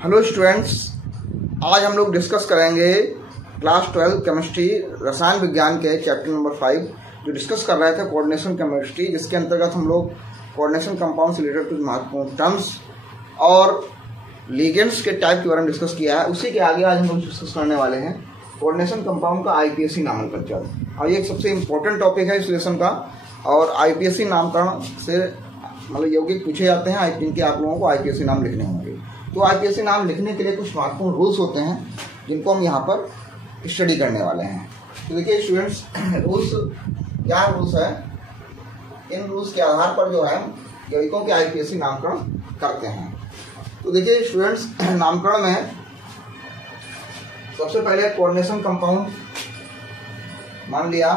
Hello students, आज हम लोग डिस्कस करेंगे क्लास 12 केमिस्ट्री रसायन विज्ञान के चैप्टर नंबर 5 जो डिस्कस कर रहे थे कोऑर्डिनेशन केमिस्ट्री, जिसके अंतर्गत हम लोग कोऑर्डिनेशन कंपाउंड से रिलेटेड कुछ महत्वपूर्ण टर्म्स और लिगेंड्स के टाइप के बारे में डिस्कस किया है। उसी के आगे आज हम लोग डिस्कस करने वाले हैं कोऑर्डिनेशन कंपाउंड का आईपीएसी नामकरण। और ये एक सबसे इम्पोर्टेंट टॉपिक है इस लेसन का, और आईपीएसी नामकरण से मतलब यौगिक पूछे जाते हैं, इनके आप लोगों को आईपीएसी नाम लिखने होंगे। तो आईपीएसी नाम लिखने के लिए कुछ महत्वपूर्ण रूल्स होते हैं जिनको हम यहाँ पर स्टडी करने वाले हैं। तो देखिए स्टूडेंट्स, रूल्स क्या रूल्स है, इन रूल्स के आधार पर जो है यौगिकों के आईपीएसी नामकरण करते हैं। तो देखिए स्टूडेंट्स, नामकरण में सबसे पहले कोऑर्डिनेशन कंपाउंड, मान लिया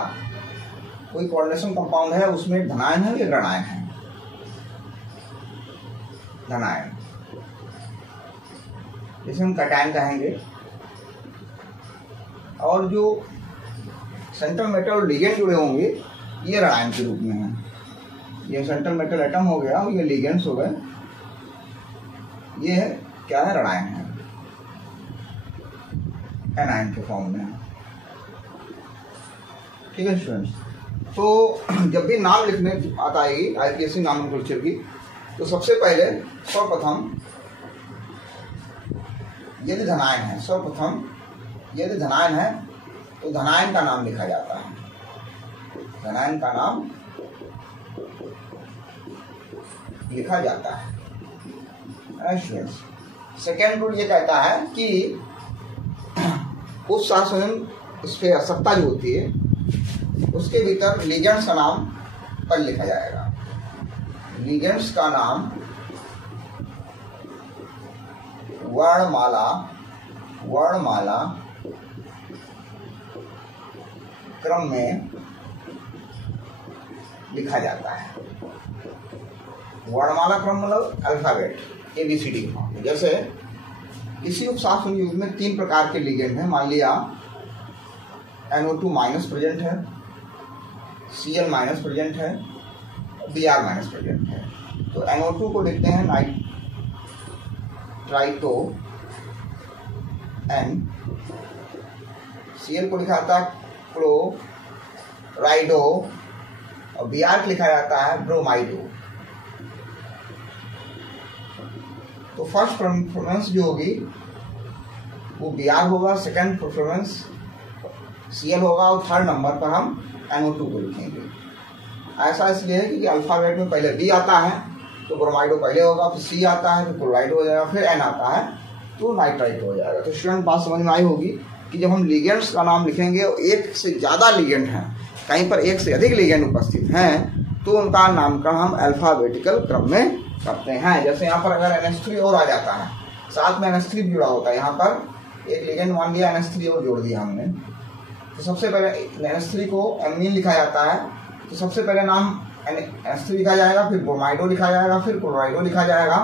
कोई कोऑर्डिनेशन कंपाउंड है, उसमें धनायन है या ऋणायन है। धनायन जिसे हम कैटायन कहेंगे, और जो सेंट्रल मेटल और लिगेंड जुड़े होंगे ये ऋणायन के रूप में है। ये सेंट्रल मेटल एटम हो गया और ये लिगेंड्स हो गए, ये क्या है, ऋणायन है, एनायन के फॉर्म में। ठीक है स्टूडेंट्स, तो जब भी नाम लिखने आता आएगी आईपीएसी नॉमेनक्लेचर की, तो सबसे पहले सर्वप्रथम यदि धनायन है, सर्वप्रथम यदि धनायन है तो धनायन का नाम लिखा जाता है। धनायन का नाम लिखा जाता है। सेकेंड रूल ये कहता है कि उस शासन सत्ता जो होती है उसके भीतर लिगेंड्स का नाम पर लिखा जाएगा। लिगेंड्स का नाम वर्णमाला क्रम में लिखा जाता है। वर्णमाला क्रम मतलब अल्फाबेट ABCD। जैसे इसी उपशासन युग्म में 3 प्रकार के लिगेंड हैं। मान लिया NO2 माइनस प्रेजेंट है, Cl माइनस प्रेजेंट है, Br माइनस प्रेजेंट है। तो NO2 को लिखते हैं नाइट्राइटो N, Cl को लिखा जाता है क्लोराइडो, और Br को लिखा जाता है ब्रोमाइडो। तो फर्स्ट प्रेफरेंस जो होगी वो Br होगा, सेकंड प्रेफरेंस Cl होगा, और थर्ड नंबर पर हम NO2 को लिखेंगे। ऐसा इसलिए है क्योंकि अल्फाबेट में पहले B आता है तो ब्रोमाइडो पहले होगा, फिर C आता है तो क्लोराइड हो जाएगा, फिर N आता है तो नाइट्राइट हो जाएगा। तो स्टूडेंट बात समझ में आई होगी कि जब हम लिगेंड्स का नाम लिखेंगे और एक से ज़्यादा लिगेंड हैं, कहीं पर एक से अधिक लिगेंड उपस्थित हैं, तो उनका नामकरण हम अल्फाबेटिकल क्रम में करते हैं। जैसे यहाँ पर अगर NH3 और आ जाता है, साथ में NH3 भी जुड़ा होता है, यहाँ पर एक लिगेंड मान लिया NH3 और जोड़ दिया हमने, तो सबसे पहले NH3 को एमीन लिखा जाता है। तो सबसे पहले नाम NH3 लिखा जाएगा, फिर ब्रोमाइडो लिखा जाएगा, फिर क्लोराइडो लिखा जाएगा,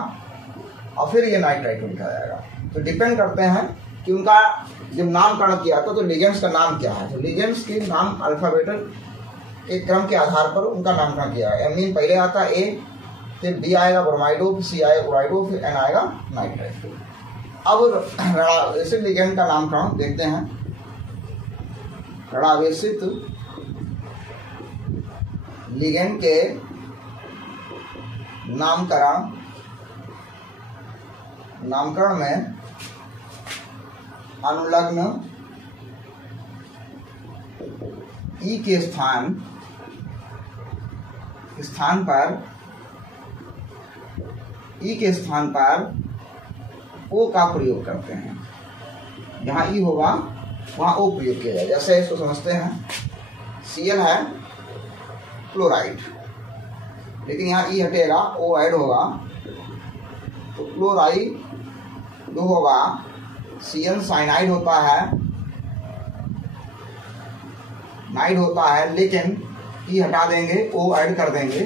और फिर ये नाइट्राइटो लिखा जाएगा। तो डिपेंड करते हैं कि उनका जब नामकरण किया था तो लिगेंड्स का नाम क्या है। तो लिगेंड्स के नाम अल्फाबेटल के क्रम के आधार पर उनका नामकरण किया है। एमीन पहले आता है A, फिर B आएगा ब्रोमाइडो, फिर C आएगा क्लोराइडो, फिर N आएगा नाइट्राइटो। अब ऐसे लिगेंड का नामकरण देखते हैं। ऋणावेशित लिगेंड के नामकरण में अनुलग्न ई के स्थान पर ओ का प्रयोग करते हैं। जहां ई होगा वहां ओ प्रयोग किया जाए। जैसे इसको समझते हैं, Cl है क्लोराइड, लेकिन यहाँ ई हटेगा, ओ ऐड होगा, तो क्लोराइड होगा। Cl साइनाइड होता है, नाइड होता है, लेकिन ई हटा देंगे, ओ ऐड कर देंगे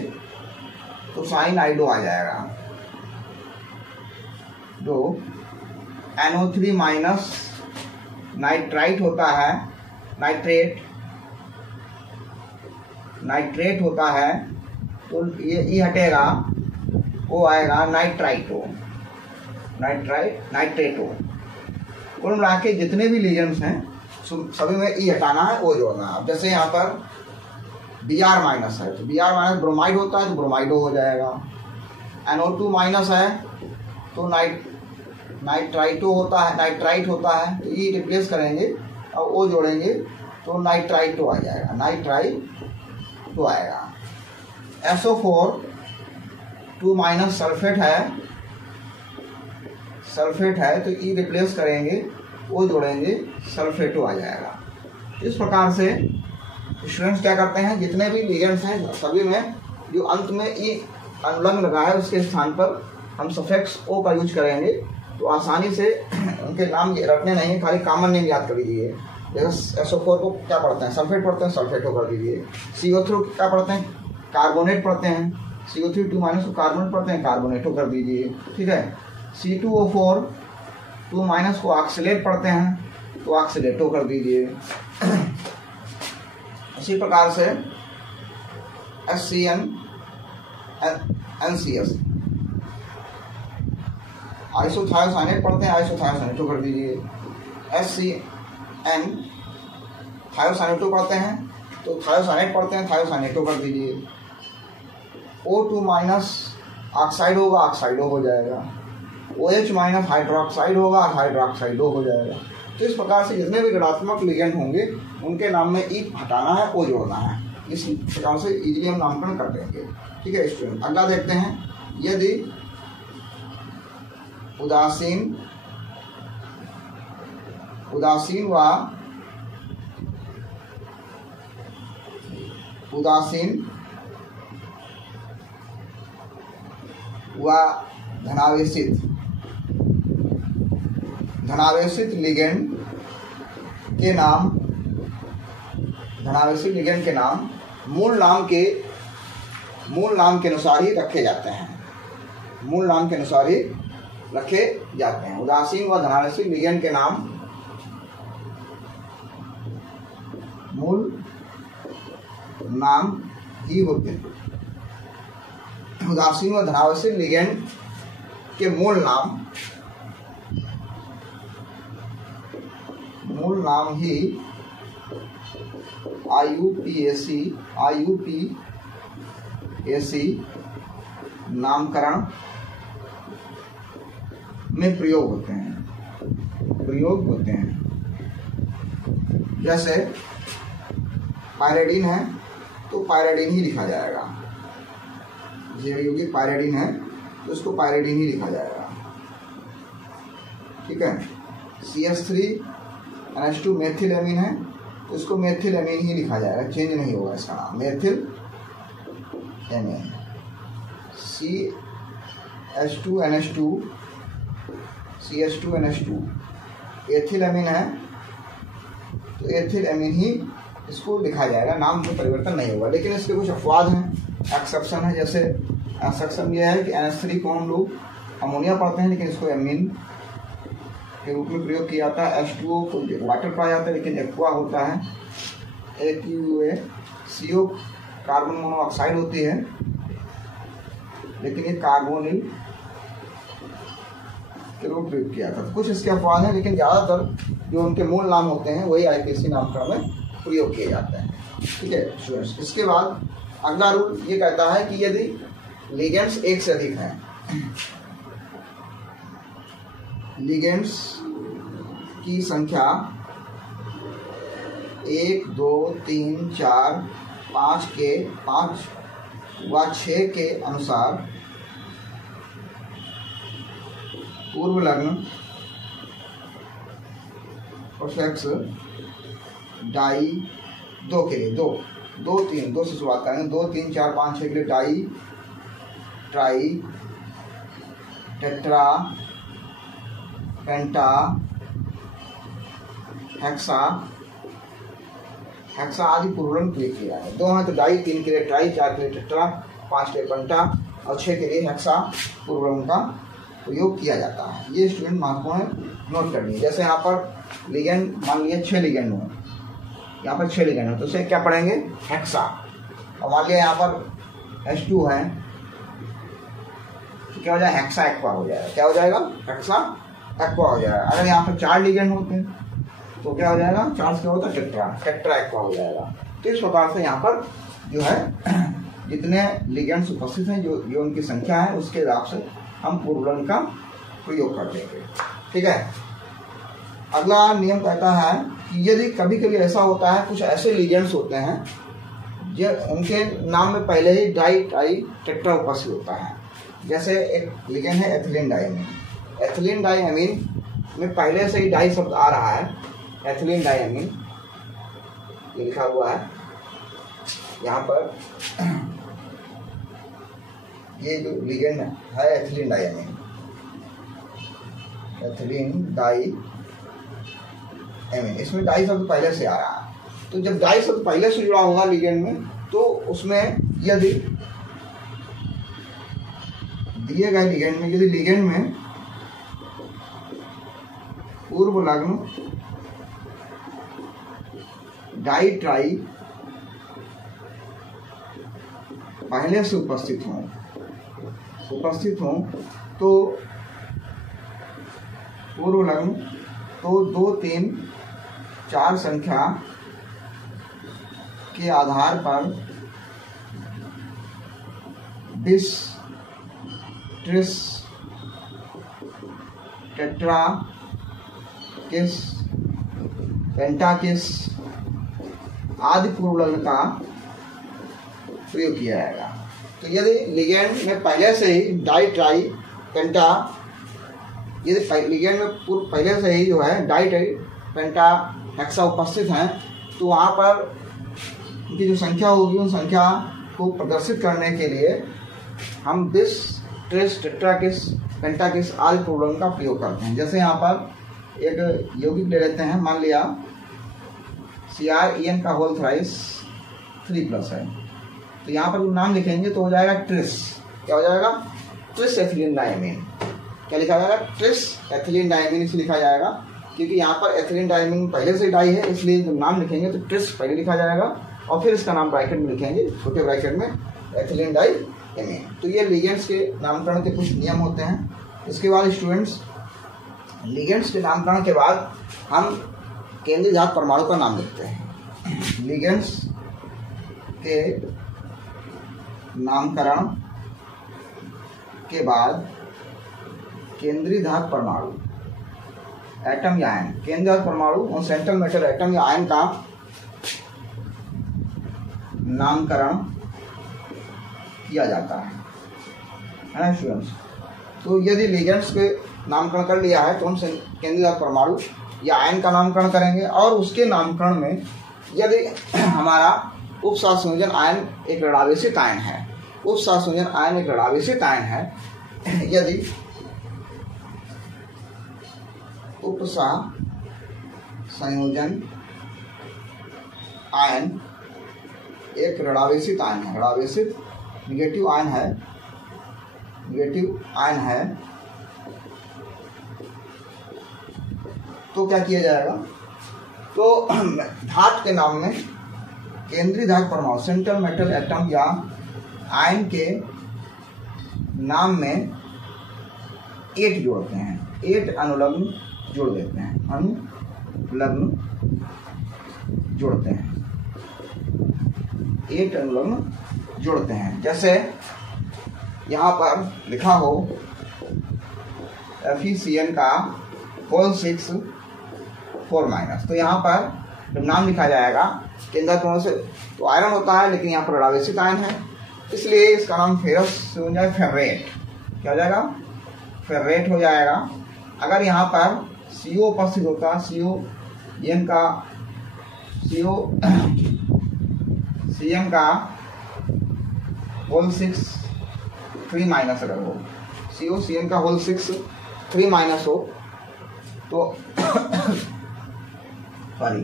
तो साइनाइडो आ जाएगा। जो NO3 माइनस नाइट्राइट होता है, नाइट्रेट होता है, तो ये ई हटेगा, वो आएगा नाइट्राइटो। नाइट्रेटो। कुल मिला के जितने भी लीजेंड्स हैं सभी में ई हटाना है, ओ जोड़ना है। अब जैसे यहाँ पर Br माइनस है तो Br माइनस ब्रोमाइड होता है तो ब्रोमाइडो हो जाएगा। NO2 माइनस है तो नाइट्राइटो होता है, नाइट्राइट होता है तो ई रिप्लेस करेंगे और ओ जोड़ेंगे तो नाइट्राइटो आ जाएगा, नाइट्राइटो आएगा। SO4 2 माइनस सल्फेट है तो ई रिप्लेस करेंगे, ओ जोड़ेंगे, सल्फेटो आ जाएगा। इस प्रकार से स्टूडेंट्स क्या करते हैं, जितने भी लिगेंड्स हैं सभी में जो अंत में ई अनुलंग लगा है उसके स्थान पर हम सफिक्स ओ का यूज करेंगे तो आसानी से उनके नाम रखने नहीं है, खाली कॉमन नेम याद कर लीजिए। जैसे SO4 को क्या पढ़ते हैं, सल्फेट पढ़ते हैं, सल्फेटो कर दीजिए। CO3 क्या पढ़ते हैं, कार्बोनेट पढ़ते हैं, CO3 2 माइनस को कार्बोनेट पढ़ते हैं, कार्बोनेटो कर दीजिए। ठीक है। C2O4 2 माइनस को ऑक्सीलेट पढ़ते हैं तो ऑक्सीलेटो कर दीजिए। इसी प्रकार से HCN NCS आइसोथायोसाइनेट पढ़ते हैं, आइसोथायोसाइनेटो कर दीजिए। HCN थायोसाइनेटो पढ़ते हैं तो थायोसाइनेट पढ़ते हैं, थायोसाइनेटो कर दीजिए। O2 माइनस ऑक्साइड होगा, ऑक्साइडो हो जाएगा। OH माइनस हाइड्रोक्साइड होगा, हाइड्रोक्साइडो हो जाएगा। तो इस प्रकार से जितने भी ऋणात्मक लिगेंड होंगे उनके नाम में ई हटाना है, ओ जोड़ना है। इस प्रकार से इजीली हम नामकरण कर देंगे। ठीक है स्टूडेंट, अगला देखते हैं। यदि उदासीन व धनावेशित लिगेंड के नाम मूल नाम के अनुसार ही रखे जाते हैं, मूल नाम के अनुसार ही रखे जाते हैं। उदासीन व धनावेशित लिगेंड के नाम मूल नाम ही होते हैं। उदासीन व धनावेशित लिगेंड के मूल नाम ही IUPAC नामकरण में प्रयोग होते हैं। जैसे पायरेडिन है तो पायरेडिन ही लिखा जाएगा, यौगिक पायरेडिन है तो उसको पायरेडिन ही लिखा जाएगा। ठीक है। CH3NH2 मेथिल एमीन है तो इसको मेथिल एमीन ही लिखा जाएगा, चेंज नहीं होगा इसका नाम, methyl amine. CH2NH2 ethyl amine है तो एथिल एमीन ही इसको लिखा जाएगा, नाम में परिवर्तन नहीं होगा। लेकिन इसके कुछ अपवाद हैं, एक्सेप्शन है। जैसे एक्सेप्शन ये है कि NH3 को हम लोग अमोनिया पढ़ते हैं लेकिन इसको एमीन के रूप में प्रयोग किया जाता है। H2O को वाटर पाया जाता है लेकिन एक्वा होता है, AQA। CO कार्बन मोनोऑक्साइड होती है लेकिन ये कार्बोनिल के रूप में प्रयोग किया जाता है। कुछ इसके अपवाद हैं लेकिन ज़्यादातर जो उनके मूल नाम होते हैं वही IPAC नामकरण में प्रयोग किए जाते हैं। ठीक है स्टूडेंट्स। इसके बाद अगला रूल ये कहता है कि यदि लिगेंड्स एक से अधिक हैं, लिगेंड्स की संख्या 1, 2, 3, 4, 5 व 6 के अनुसार पूर्व लग्न परफेक्ट्स डाई 2 के लिए 2 से शुरुआत करेंगे। 2, 3, 4, 5, 6 के लिए डाई, ट्राई, टेट्रा, पेंटा, हेक्सा आदि पूर्वलग्न प्रयोग किया है। 2 हैं तो डाई, 3 के लिए ट्राई, 4 के लिए टेट्रा, 5 के लिए पेंटा और 6 के लिए हेक्सा पूर्वलग्न का प्रयोग किया जाता है। ये स्टूडेंट महत्वपूर्ण है, नोट करनी है। जैसे यहाँ पर लिगेंड मान लीजिए 6 लिगेंड हो, यहाँ पर 6 लिगेंड हो तो उसे क्या पढ़ेंगे, हेक्सा। और मान लिया यहाँ पर H2 है तो क्या हो जाएगा, हेक्सा एक्वा हो जाएगा। क्या हो जाएगा, हेक्सा एक्वा हो जाएगा। अगर यहाँ पर 4 लिगेंड होते हैं तो क्या हो जाएगा, 4 क्या होता है, टेट्रा एक्वा हो जाएगा। तो इस प्रकार से यहाँ पर जो है जितने लिगेंड्स उपस्थित हैं, जो उनकी संख्या है, उसके हिसाब से हम पूर्वलन का प्रयोग कर देंगे। ठीक है। अगला नियम कहता है कि यदि कभी कभी ऐसा होता है, कुछ ऐसे लिगेंड्स होते हैं जो उनके नाम में पहले ही डाई ट्राई टेट्रा उपस्थित होता है। जैसे एक लिगेंड है एथिलीन डाइमीन। एथिलीन डाइमीन में पहले से ही डाई शब्द आ रहा है, एथिलीन डाइमीन ये लिखा हुआ है यहाँ पर। ये जो लिगेंड है एथिलीन डाइमीन, एथिलीन डाइमीन, इसमें डाई शब्द पहले से आ रहा है। तो जब डाई शब्द पहले से जुड़ा होगा लिगेंड में, तो उसमें यदि दिए गए लिगेंड में, यदि लिगेंड में पूर्व लग्न डाई ट्राई पहले से उपस्थित हों तो पूर्व लग्न तो 2, 3, 4 संख्या के आधार पर बिस, ट्रिस, टेट्रा किस, पेंटा किस आदि पूर्व लग्न का प्रयोग किया जाएगा। तो यदि लिगेंड में पहले से ही डाई ट्राई पेंटा, यदि लिगेंड में पहले से ही जो है डाई ट्राई पेंटा हेक्सा उपस्थित हैं, तो वहाँ पर उनकी जो संख्या होगी, उन संख्या को प्रदर्शित करने के लिए हम बिस, ट्रिस, टेट्राकिस, पेंटाकिस आदि पूर्व लग्न का प्रयोग करते हैं। जैसे यहाँ पर एक यौगिक ले लेते हैं, मान लिया CrEn का होल थ्राइस 3+ है, तो यहाँ पर नाम लिखेंगे तो हो जाएगा ट्रिस। क्या हो जाएगा, ट्रिस एथिलीन डाइमीन। क्या लिखा जाएगा, ट्रिस एथिलीन डाइमीन इसलिए लिखा जाएगा क्योंकि यहाँ पर एथिलीन डाइमीन पहले से डाई है, इसलिए जब नाम लिखेंगे तो ट्रिस पहले लिखा जाएगा और फिर इसका नाम ब्रैकेट में लिखेंगे, छोटे ब्रैकेट में एथिलीन डाइमीन। तो ये लिगेंड्स के नामकरण के कुछ नियम होते हैं। इसके बाद स्टूडेंट्स, लिगेंड्स के नामकरण के बाद हम केंद्रीय धातु परमाणु का नाम लिखते हैं। लिगेंड्स के नामकरण के बाद केंद्रीय धातु परमाणु, एटम या आयन, केंद्रीय धातु परमाणु और सेंट्रल मेटल एटम या आयन का नामकरण किया जाता है ना स्टूडेंट्स। तो यदि लिगेंड्स के नामकरण कर लिया है तो हम केंद्रीय धातु परमाणु या आयन का नामकरण करेंगे, और उसके नामकरण में यदि हमारा उपसंयोजन आयन एक ऋणावेशित आयन है, उपसंयोजन आयन एक ऋणावेशित आयन है, यदि उपसंयोजन आयन एक ऋणावेशित आयन है, ऋणावेशित निगेटिव आयन है, निगेटिव आयन है, तो क्या किया जाएगा, तो धातु के नाम में केंद्रीय धातु परमाणु, सेंट्रल मेटल एटम या आयन के नाम में 8 जोड़ते हैं, 8 अनुलग्न जोड़ देते हैं, अनुलग्न जोड़ते हैं, 8 अनुलग्न जोड़ते हैं। जैसे यहाँ पर लिखा हो FeCN का होल 6 4-, तो यहाँ पर जब नाम लिखा जाएगा केंद्र कोण से, तो आयरन होता है लेकिन यहाँ पर ऋणावेशित आयन है, इसलिए इसका नाम फेरस से हो जाएगा फेरेट। क्या हो जाएगा, फेरेट हो जाएगा। अगर यहाँ पर CO उपस्थित होता, CN का होल 6 3- अगर हो, CN का होल 6 3- हो तो सॉरी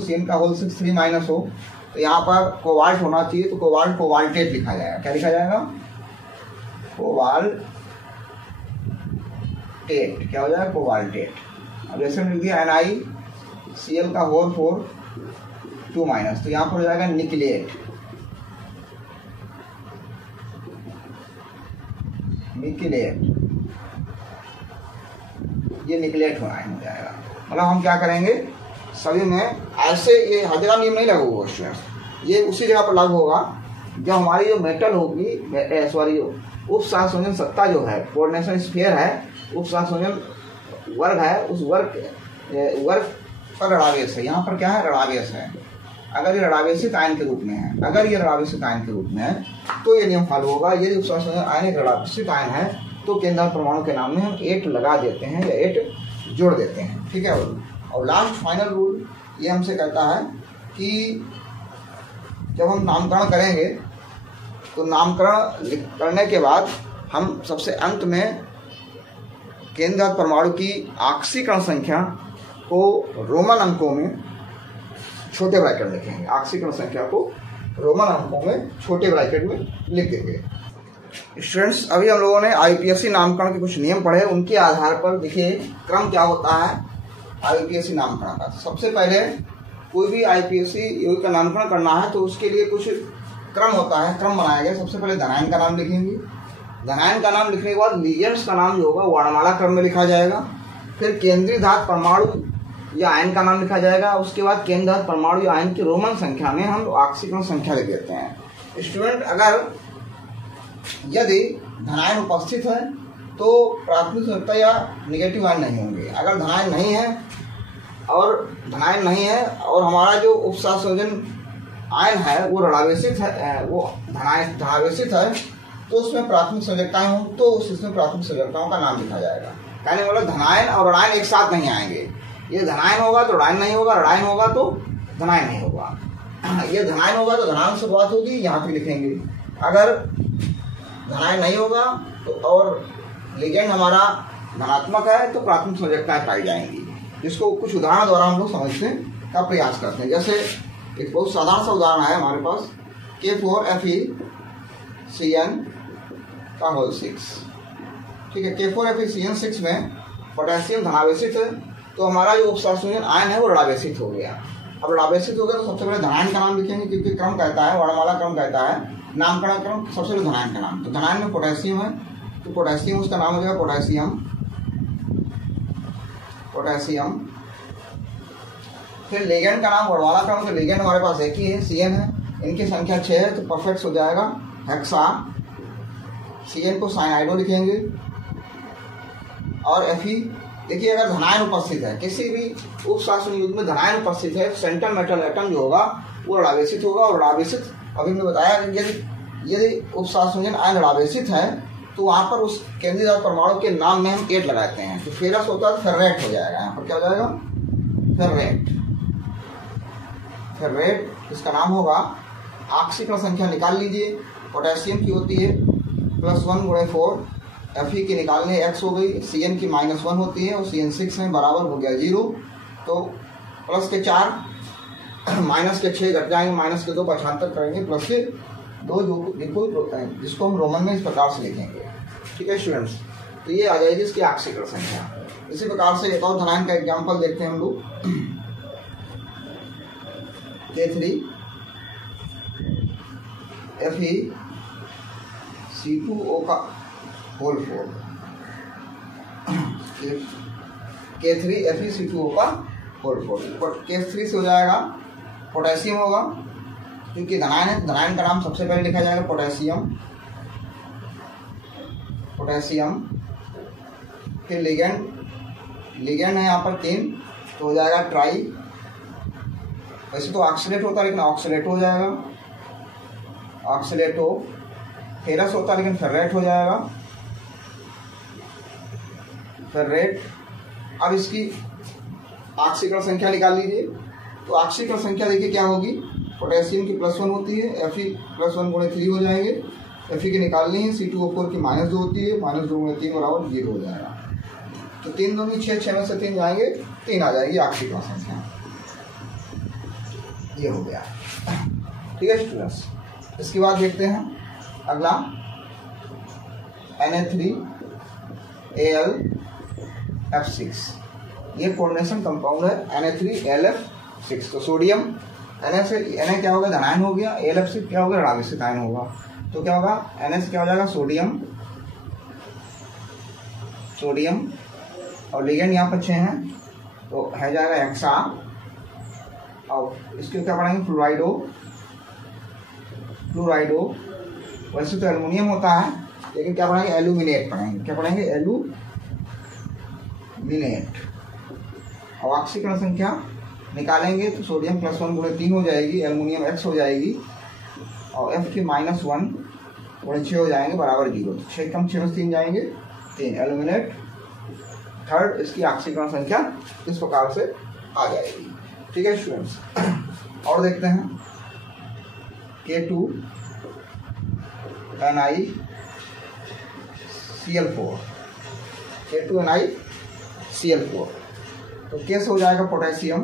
CN का होल 6 3- हो तो यहाँ पर कोबाल्ट होना चाहिए, तो कोबाल्ट कोबाल्टेट लिखा जाएगा। क्या लिखा जाएगा, कोबाल्टेट। क्या हो जाएगा, कोबाल्टेट। अब जैसे मिल गया NiCl का होल 4 2-, तो यहाँ पर हो जाएगा निकलेट। निकलेट, ये निकलेट होना हो जाएगा। मतलब हम क्या करेंगे सभी में ऐसे, ये हर जगह नियम नहीं लागू होगा स्टूडेंट्स, ये उसी जगह पर लागू होगा जब हमारी जो मेटल होगी, सॉरी उप सहसंयोजन सत्ता जो है, कोऑर्डिनेशन स्फीयर है, उप सहसंयोजन वर्ग है, उस वर्ग पर ऋणावेश है। यहाँ पर क्या है, ऋणावेश है। अगर ये ऋणावेशित आयन के रूप में है, अगर ये ऋणावेशित आयन के रूप में है तो ये नियम फॉलो होगा। यदि उप सहसंयोजन आयन एक ऋणावेशित आयन है तो केंद्र परमाणु के नाम में हम 8 लगा देते हैं या 8 जोड़ देते हैं, ठीक है। और लास्ट फाइनल रूल ये हमसे कहता है कि जब हम नामकरण करेंगे तो नामकरण करने के बाद हम सबसे अंत में केंद्र परमाणु की ऑक्सीकरण संख्या को रोमन अंकों में छोटे ब्रैकेट में लिखेंगे। ऑक्सीकरण संख्या को रोमन अंकों में छोटे ब्रैकेट में लिख देंगे। स्टूडेंट्स, अभी हम लोगों ने आईपीएससी नामकरण के कुछ नियम पढ़े, उनके आधार पर देखिए क्रम क्या होता है आईपीएससी नामकरण का। सबसे पहले कोई भी आईपीएससी योगी का नामकरण करना है तो उसके लिए कुछ क्रम होता है, क्रम बनाया गया। सबसे पहले धनायन का नाम लिखेंगे, धनायन का नाम लिखने के बाद लीजेंड्स का नाम जो होगा वर्णमाला क्रम में लिखा जाएगा। फिर केंद्रीय धातु परमाणु या आयन का नाम लिखा जाएगा। उसके बाद केंद्र धातु परमाणु या आयन की रोमन संख्या में हम ऑक्सीकरण संख्या लिख देते हैं। स्टूडेंट, अगर यदि धनायन उपस्थित है तो प्राथमिक संयोजकता या निगेटिव आयन नहीं होंगे। अगर धनायन नहीं है और हमारा जो उपसंयोजन आयन है वो ऋणावेशित है, वो धनावेशित है, तो उसमें प्राथमिक संयोजकताएं हों तो उसमें प्राथमिक संयोजकताओं का नाम लिखा जाएगा। कहने मतलब धनायन और ऋणायन एक साथ नहीं आएंगे। ये धनायन होगा तो ऋणायन नहीं होगा, ऋणायन होगा तो धनायन नहीं होगा। ये धनायन होगा तो धनायन से शुरुआत होगी, यहाँ पे लिखेंगे। अगर धनायन नहीं होगा तो और लिगेंड हमारा धनात्मक है तो प्राथमिक संयोजकताएं पाई जाएंगी, जिसको कुछ उदाहरण द्वारा हम लोग समझने का प्रयास करते हैं। जैसे एक बहुत साधारण सा उदाहरण है हमारे पास, K4FeCN का होल 6, ठीक है। K4FeCN6 में पोटेशियम धनावेशित है तो हमारा जो उपसंयोजन आयन है वो ऋणावेशित हो गया। अब ऋणावेशित हो गया तो सबसे पहले धनायन का नाम लिखेंगे, क्योंकि क्रम कहता है, वर्णमाला क्रम कहता है, नामकरण क्रम सबसे पहले धनायन का नाम। तो धनायन में पोटेशियम है तो पोटेशियम उसका नाम हो जाएगा पोटेशियम। फिर लिगेंड का नाम वर्णमाला क्रम, तो लिगेंड हमारे पास एक ही है, CN है, इनकी संख्या 6 है तो परफेक्ट हो जाएगा हेक्सा। CN को साइनाइडो लिखेंगे। और Fe, देखिए अगर धनायन उपस्थित है, किसी भी उपसंयोजन युग्म में धनायन उपस्थित है, सेंट्रल मेटल एटम जो होगा वो ऋणावेशित होगा। और ऋणावेशित अभी मैं बताया कि यदि उपसंयोजन आयन ऋणावेशित है तो वहाँ पर उस केंद्रीय धातु परमाणु के नाम में हम 8 लगाते हैं। तो फेरस होता है तो फेर्रेट हो जाएगा। यहाँ पर क्या हो जाएगा, फेर्रेट इसका नाम होगा। ऑक्सीकरण संख्या निकाल लीजिए, पोटेशियम की होती है +1 × 4, Fe की निकालने x हो गई, CN की -1 होती है और CN6 में बराबर हो गया 0। तो प्लस के 4 माइनस के 6 घट जाएंगे, माइनस के 2 भाषांतर करेंगे, प्लस के 2 जिसको हम रोमन में इस प्रकार से लिखेंगे, ठीक है स्टूडेंट्स। तो ये आ जाएगी इसकी ऑक्सीकरण संख्या। इसी प्रकार से एक और धनायन का एग्जाम्पल देखते हैं हम लोग। K3FeC2O का होल 4, K3FeC2O का होल 4। K3 से हो जाएगा पोटेशियम होगा, क्योंकि धनायन है, धनायन का नाम सबसे पहले लिखा जाएगा पोटेशियम। फिर लिगेंड है यहाँ पर 3 तो हो जाएगा ट्राई। वैसे तो ऑक्सीलेट होता है लेकिन ऑक्सीलेटो हो जाएगा, ऑक्सीलेटो। फेरस होता है लेकिन फेर्रेट हो जाएगा, फेर्रेट। अब इसकी ऑक्सीकरण संख्या निकाल लीजिए। तो ऑक्सीकरण संख्या देखिए क्या होगी, पोटेशियम की +1 होती है, Fe +1 × 3 हो जाएंगे। Fe की निकालनी है, C2O4 की -2 होती है, -2 × 3 बराबर 0 हो जाएगा। तो 3 दूनी 6, 6 में से 3 जाएंगे, 3 आ जाएगी ऑक्सीकरण संख्या। ये हो गया, ठीक है स्टूडेंट्स। इसके बाद देखते हैं अगला Na3Al(F6), ये कोऑर्डिनेशन कंपाउंड है Na3Al(F6). तो सोडियम Na क्या होगा, धनायन हो गया, Al(F6) क्या होगा, ऋणावेशित आयन होगा। तो क्या होगा, Na से क्या हो जाएगा, सोडियम सोडियम और लिगेंड यहाँ पर 6 हैं तो है जाएगा हेक्सा। और इसके क्या पढ़ेंगे, फ्लोराइडो। वैसे तो एल्युमिनियम होता है लेकिन क्या पढ़ेंगे, एल्यूमिनेट पढ़ेंगे। क्या पढ़ेंगे, एल्यूमिनेट। और ऑक्सीकरण संख्या निकालेंगे तो सोडियम +1 गुणे 3 हो जाएगी, एल्युमिनियम X हो जाएगी और F की -1 गुणे 6 हो जाएंगे बराबर 0। 6 कम 6 में 3 जाएंगे 3, एल्युमिनेट थर्ड। इसकी ऑक्सीकरण संख्या इस प्रकार से आ जाएगी। ठीक है स्टूडेंट्स, और देखते हैं K2NiCl4। K2NiCl4 तो कैसे हो जाएगा, पोटेशियम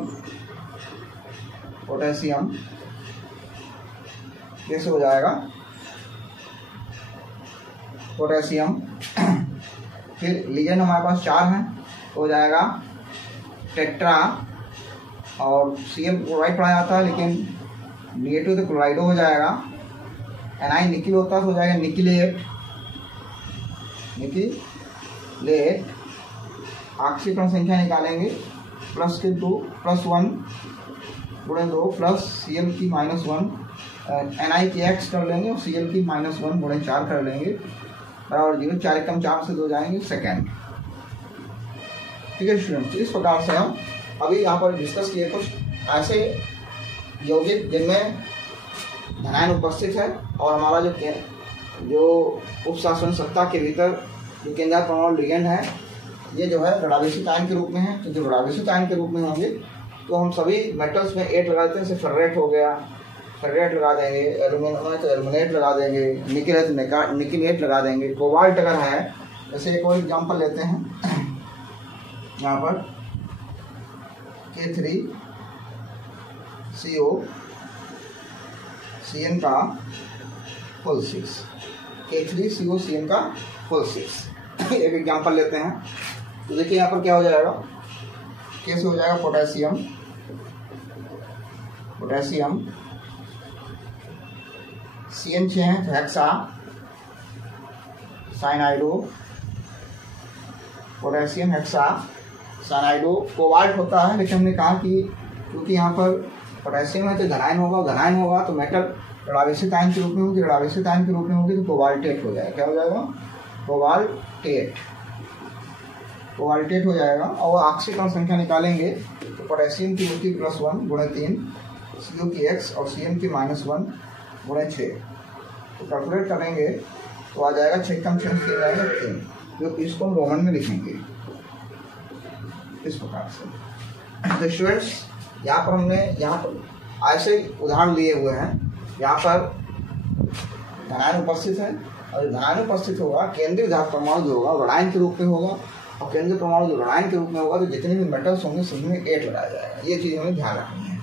कैसे हो जाएगा, पोटेशियम। फिर लिगेंड हमारे पास 4 हैं तो हो जाएगा टेट्रा। और Cl क्लोराइड पढ़ा जाता है लेकिन नेगेटिव तो क्लोराइडो हो जाएगा। Ni निकिल होता है तो हो जाएगा निकिलेट। ऑक्सीकरण संख्या निकालेंगे +1 गुणे 2 प्लस Cl की -1 Ni की X कर लेंगे और Cl की -1 गुणे 4 कर लेंगे बराबर 0। 4 कम 4 से 2 जाएंगे सेकेंड। ठीक है स्टूडेंट्स, इस प्रकार से हम अभी यहाँ पर डिस्कस किए कुछ ऐसे यौगिक जिनमें धनायन उपस्थित है और हमारा जो उपशासन सत्ता के भीतर जो केंद्रीय परमाणु लिगेंड है ये जो है ऋणावेशित आयन के रूप में है। तो जो ऋणावेशित आयन के रूप में होंगे तो हम सभी मेटल्स में 8 लगा देते हैं। जैसे फेर्रेट हो गया, फेर्रेट लगा देंगे, एल्यूमिनियम है तो एल्यूमिनेट लगा देंगे, निकिल है तो निकिलेट लगा देंगे। कोबाल्ट अगर है, जैसे एक और एग्जाम्पल लेते हैं यहाँ पर K3CO CN का फुल 6, K3CO CN का फुल 6 एक एग्जाम्पल लेते हैं तो देखिए यहाँ पर क्या हो जाएगा, कैसे हो जाएगा, पोटेशियम CN 6 है तो हेक्सा साइनाइडो, पोटेशियम हेक्सा साइनाइडो। कोबाल्ट होता है लेकिन हमने कहा कि क्योंकि यहाँ पर पोटेशियम है तो घनायन होगा तो मेटल ऋणावेशित आयन के रूप में होगी, ऋणावेशित आयन के रूप में होगी तो कोबाल्टेट हो जाएगा। क्या हो जाएगा, कोबाल्टेट हो जाएगा। और ऑक्सीकरण संख्या निकालेंगे तो पोटेशियम की होती +1 गुणे 3, CO की X और CN की -1 गुणे 6। तो कैलकुलेट करेंगे तो आ जाएगा 6 कम 6 से जाएगा 3, जो इसको हम रोमन में लिखेंगे इस प्रकार से। तो स्टूडेंट्स यहाँ पर हमने ऐसे उदाहरण लिए हुए हैं। यहाँ पर धनायन उपस्थित है और धनायन उपस्थित होगा केंद्रीय धातु परमाणु जो होगा ऋणायन के रूप में होगा और केंद्रीय परमाणु जो ऋणायन के रूप में होगा तो जितने भी मेटल्स होंगे सभी में 8 लगाया जाएगा। ये चीज़ हमें ध्यान रखनी है।